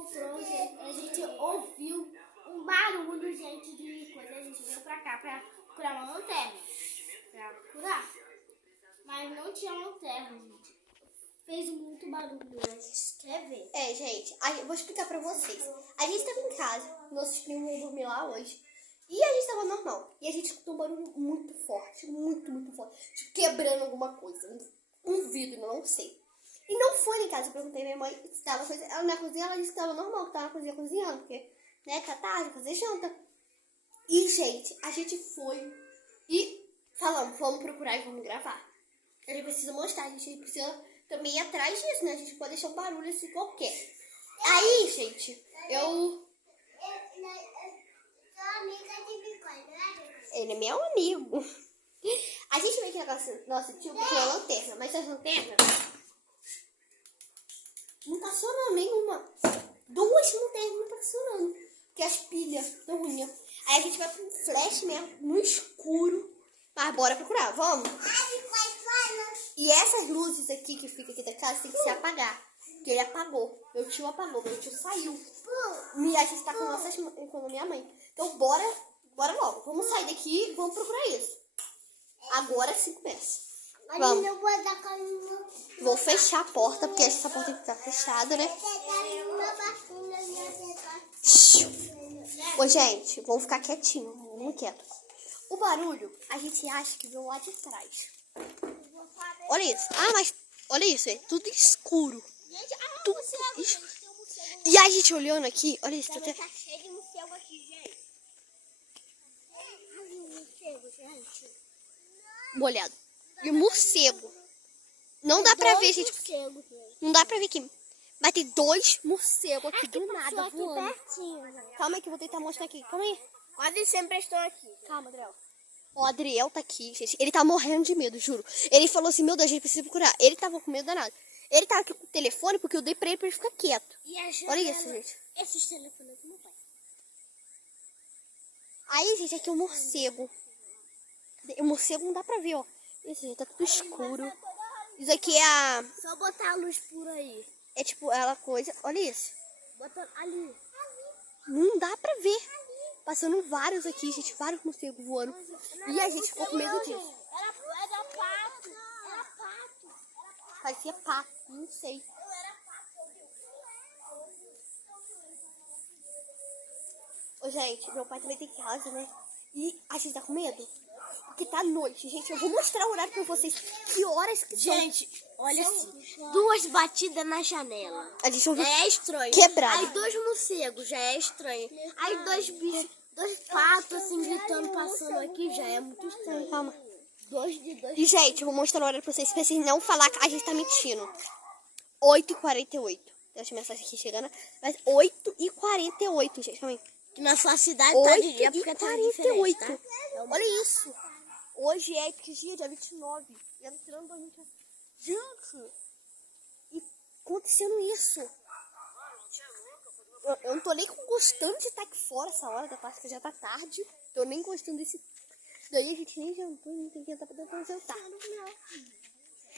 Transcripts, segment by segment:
encontrou, gente, a gente ouviu um barulho, gente, de coisa. A gente veio pra cá pra procurar uma lanterna. Pra procurar. Mas não tinha lanterna, gente. Fez muito barulho, a gente quer ver. Gente, vou explicar pra vocês. A gente tava em casa, nossos primos vão dormir lá hoje. E a gente tava normal. E a gente escutou um barulho muito forte, muito forte. Tipo, quebrando alguma coisa. Um vidro, não sei. E não foi lá em casa. Eu perguntei à minha mãe se tava coisa. Ela na cozinha, ela disse que tava normal, que tava na cozinha cozinhando. Porque, né, tá tarde, fazer janta. E, gente, a gente foi e falamos, vamos procurar e vamos gravar. A gente precisa mostrar, a gente precisa também ir atrás disso, né? A gente pode deixar um barulho assim qualquer. Aí, gente, Ele é meu amigo. A gente veio aqui na nossa tio com uma lanterna, mas essa lanterna não tá funcionando nenhuma. 2 lanternas não tá funcionando, porque as pilhas estão ruins. Aí a gente vai pro flash mesmo, no escuro. Mas bora procurar, vamos? E essas luzes aqui que fica aqui da casa tem que se apagar. Porque ele apagou. Meu tio apagou, meu tio saiu. E a gente tá com a minha mãe. Então bora logo. Vamos sair daqui e vamos procurar isso. Agora 5 peças. Vamos. Vou fechar a porta, porque essa porta aqui tá fechada, né? Ô, gente, vamos ficar quietinho, muito quieto. O barulho, a gente acha que veio lá de trás. Olha isso. Mas olha isso, é tudo escuro. Tudo escuro. E a gente olhando aqui, olha isso. Tá cheio de morcego aqui, gente. Molhado. E morcego. Não dá pra ver, gente. Não dá pra ver aqui. Mas tem 2 morcegos aqui do nada voando. Calma aí que eu vou tentar mostrar aqui. Calma aí. Quase sempre estou aqui. Calma, Adriel. O Adriel tá aqui, gente. Ele tá morrendo de medo, juro. Ele falou assim, meu Deus, a gente precisa procurar. Ele tava com medo danado. Ele tava aqui com o telefone porque eu dei pra ele ficar quieto. Olha isso, gente. Esses telefones do meu pai. Aí, gente, aqui é um morcego. O morcego não dá pra ver, ó. Isso, gente, tá tudo escuro. Isso aqui é a... Só botar a luz por aí. É tipo aquela coisa... Olha isso. Bota ali. Não dá pra ver. Passando vários aqui, gente. Vários morcegos voando. E a gente ficou com medo disso. Era pato. Era pato. Parecia pato. Não sei. Ô, gente, meu pai também tem casa, né? E a gente tá com medo. Porque tá noite, gente. Eu vou mostrar o horário pra vocês. Que horas que são. Gente, olha assim. 2 batidas na janela. A gente ouviu É estranho. quebrado. Aí 2 morcegos, já é estranho. Aí 2 bichos, 2 patos assim gritando, passando aqui, já é muito estranho. Calma. 2 de 2. E, gente, eu vou mostrar o horário pra vocês. Pra vocês não falar que a gente tá mentindo. 8h48. Tem essa mensagem aqui chegando. Mas 8h48, gente. Calma aí. Na sua cidade tá de dia porque tá diferente, tá? Olha isso. Hoje é que dia? Dia 29. Entrando 2020. Gente. E acontecendo isso. Eu não tô nem gostando de estar aqui fora essa hora da parte que já tá tarde. Tô nem gostando desse... Daí a gente nem jantou, não tem que entrar pra dentro pra jantar.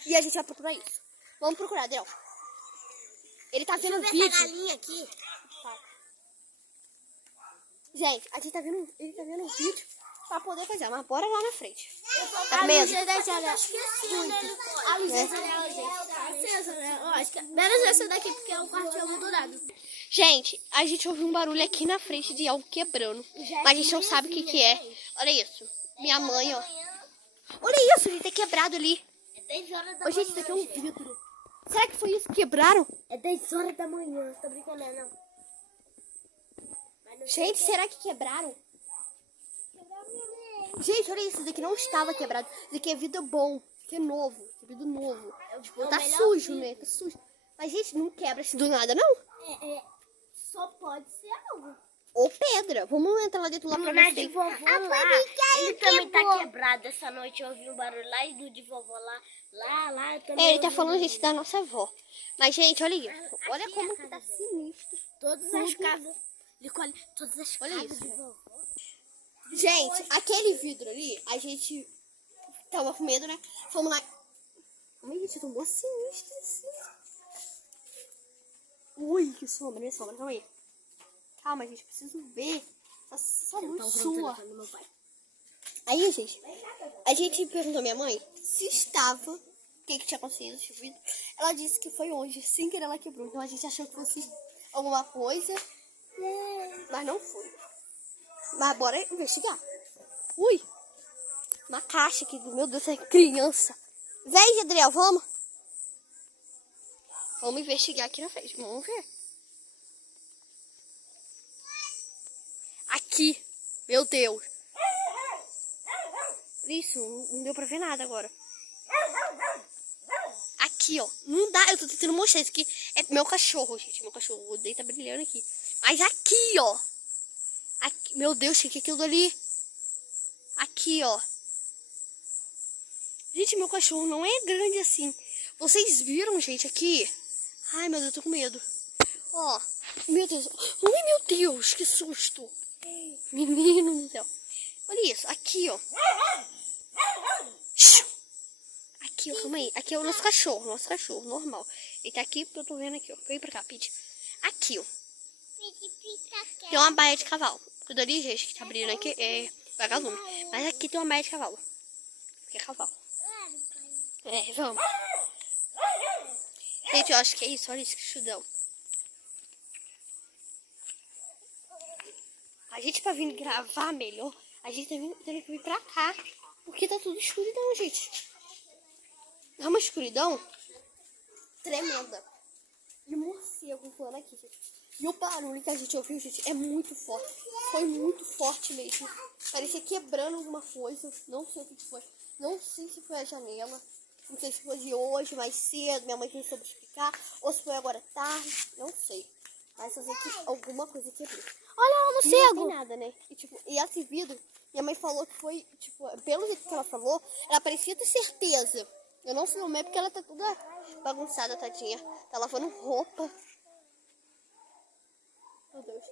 E a gente vai procurar isso. Vamos procurar, Adriel. Ele tá vendo vídeo. Deixa eu ver essa galinha aqui. Gente, a gente tá vendo, ele tá vendo um vídeo pra poder fazer, mas bora lá na frente. Tá com medo? A luz dessa janela, gente, tá acesa, né? Lógico. Menos essa daqui, porque é um quartinho abandonado. Gente, a gente ouviu um barulho aqui na frente de algo quebrando. Mas a gente não sabe o que que é. Olha isso. Minha mãe, ó. Olha isso, gente, é quebrado ali. É 10 horas da Ô, manhã. gente, isso aqui é um vidro. Será que foi isso que quebraram? É 10 horas da manhã. Tô brincando, não. Gente, será que quebraram? Gente, olha isso. Isso daqui não estava quebrado. Isso aqui é vidro bom. Isso aqui é novo. Isso é vidro novo. Tipo, tá sujo, né? Tá sujo. Mas, gente, não quebra assim do nada, não. Só pode ser algo. Ou pedra. Vamos entrar lá dentro lá pra ver se tem. Vovô lá, ele também tá quebrado. Essa noite eu ouvi um barulho lá e do de vovó lá. Lá, eu também Ele tá ouvi falando, um gente, da nossa avó. Mas, gente, olha isso. Olha como que tá sinistro. Todas as casas. Nicole, todas as Olha casas isso. de vovó. Gente, aquele vidro ali, a gente tava com medo, né? Fomos lá. Ai, gente, eu tô mó sinistro assim. Ui, que sombra, minha sombra. Calma aí. Calma, gente. Preciso ver essa luz sua. Aí, gente, a gente perguntou à minha mãe se estava, o que tinha acontecido, chovido. Ela disse que foi hoje, sem querer ela quebrou. Então a gente achou que fosse alguma coisa, mas não foi. Mas bora investigar. Ui, uma caixa aqui, meu Deus, é criança. Vem, Adriel, vamos. Vamos investigar aqui na frente, vamos ver. Aqui, meu Deus. Isso, não deu pra ver nada agora. Aqui, ó. Não dá, eu tô tentando mostrar. Isso aqui é meu cachorro, gente. Meu cachorro, o dele tá brilhando aqui. Mas aqui, ó. Aqui, meu Deus, o que é aquilo ali? Aqui, ó. Gente, meu cachorro não é grande assim. Vocês viram, gente, aqui? Ai, meu Deus, eu tô com medo. Ó, meu Deus. Ai, meu Deus, que susto. Menino do céu. Olha isso, aqui, ó. Aqui, ó, calma aí. Aqui é o nosso cachorro, normal. Ele tá aqui porque eu tô vendo aqui, ó. Vem pra cá, Pete. Aqui, ó. Tem uma baia de cavalo. Cuida ali, gente, que tá abrindo aqui é vagalume. Mas aqui tem uma baia de cavalo. Que é cavalo. É, vamos. Gente, eu acho que é isso. Olha isso, que chudão. A gente, pra vir gravar melhor, a gente tá tendo que vir pra cá. Porque tá tudo escuridão, gente. É uma escuridão tremenda. E o morcego voando aqui, gente. E o barulho que a gente ouviu, gente, é muito forte. Foi muito forte mesmo. Parecia quebrando alguma coisa. Não sei o que foi. Não sei se foi a janela. Não sei se foi de hoje, mais cedo. Minha mãe não soube explicar. Ou se foi agora tarde. Não sei. Mas só sei que alguma coisa quebrou. Olha o morcego. Não tem nada, né? E esse vidro, minha mãe falou que foi, tipo, pelo jeito que ela falou, ela parecia ter certeza. Eu não filmei porque ela tá toda bagunçada, tadinha. Tá lavando roupa. Meu Deus.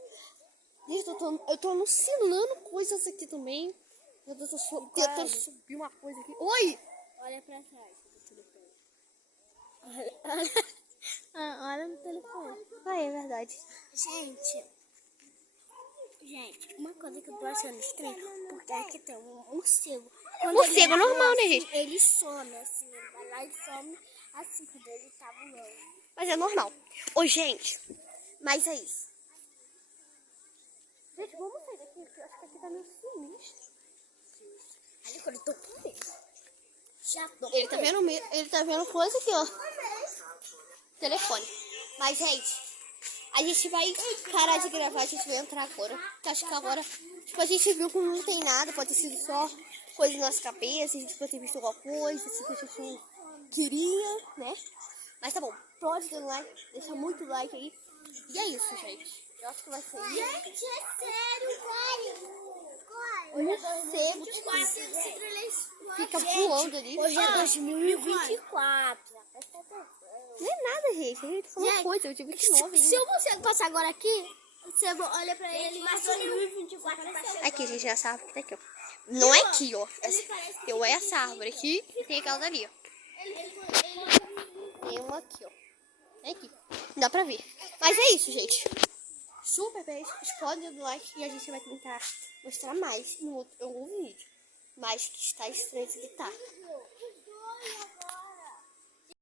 Gente, eu tô alucinando coisas aqui também. Meu Deus, eu tô tentando subir uma coisa aqui. Oi! Olha pra trás do telefone. Olha no telefone. Ah, é verdade. Gente, uma coisa que eu tô achando estranha, porque aqui tem um morcego. Morcego é normal, né, gente? Ele some assim, ele vai lá e some assim, quando ele tá voando. Mas é normal. Ô, gente, mas é isso. Gente, vamos sair daqui, porque eu acho que aqui tá meio sinistro. Olha, quando eu tô com medo. Já tô com Ele tá vendo coisa aqui, ó. Telefone. Mas, gente, a gente vai parar de gravar, a gente vai entrar agora. Porque acho que agora, tipo, a gente viu que não tem nada, pode ter sido só coisa na nossa cabeça, a gente pode ter visto alguma coisa, assim, que a gente não queria, né? Mas tá bom, pode dar um like, deixa muito like aí. E é isso, gente. Eu acho que vai ser isso. Gente, é sério, O morcego fica voando ali. Hoje é 2024. Não é nada, gente. A gente falou uma coisa, eu tive 29 Se ainda. o morcego passar agora aqui, você olha pra ele, mas 2024 Aqui, gente, essa árvore que tá aqui, ó. Não é aqui, ó. Eu é essa árvore aqui e tem aquela dali, ó. Tem uma aqui, ó. É aqui. Não dá pra ver. Mas é isso, gente. Super beijo. Explode do like e a gente vai tentar mostrar mais no outro vídeo. Mas que está estranho esse que tá.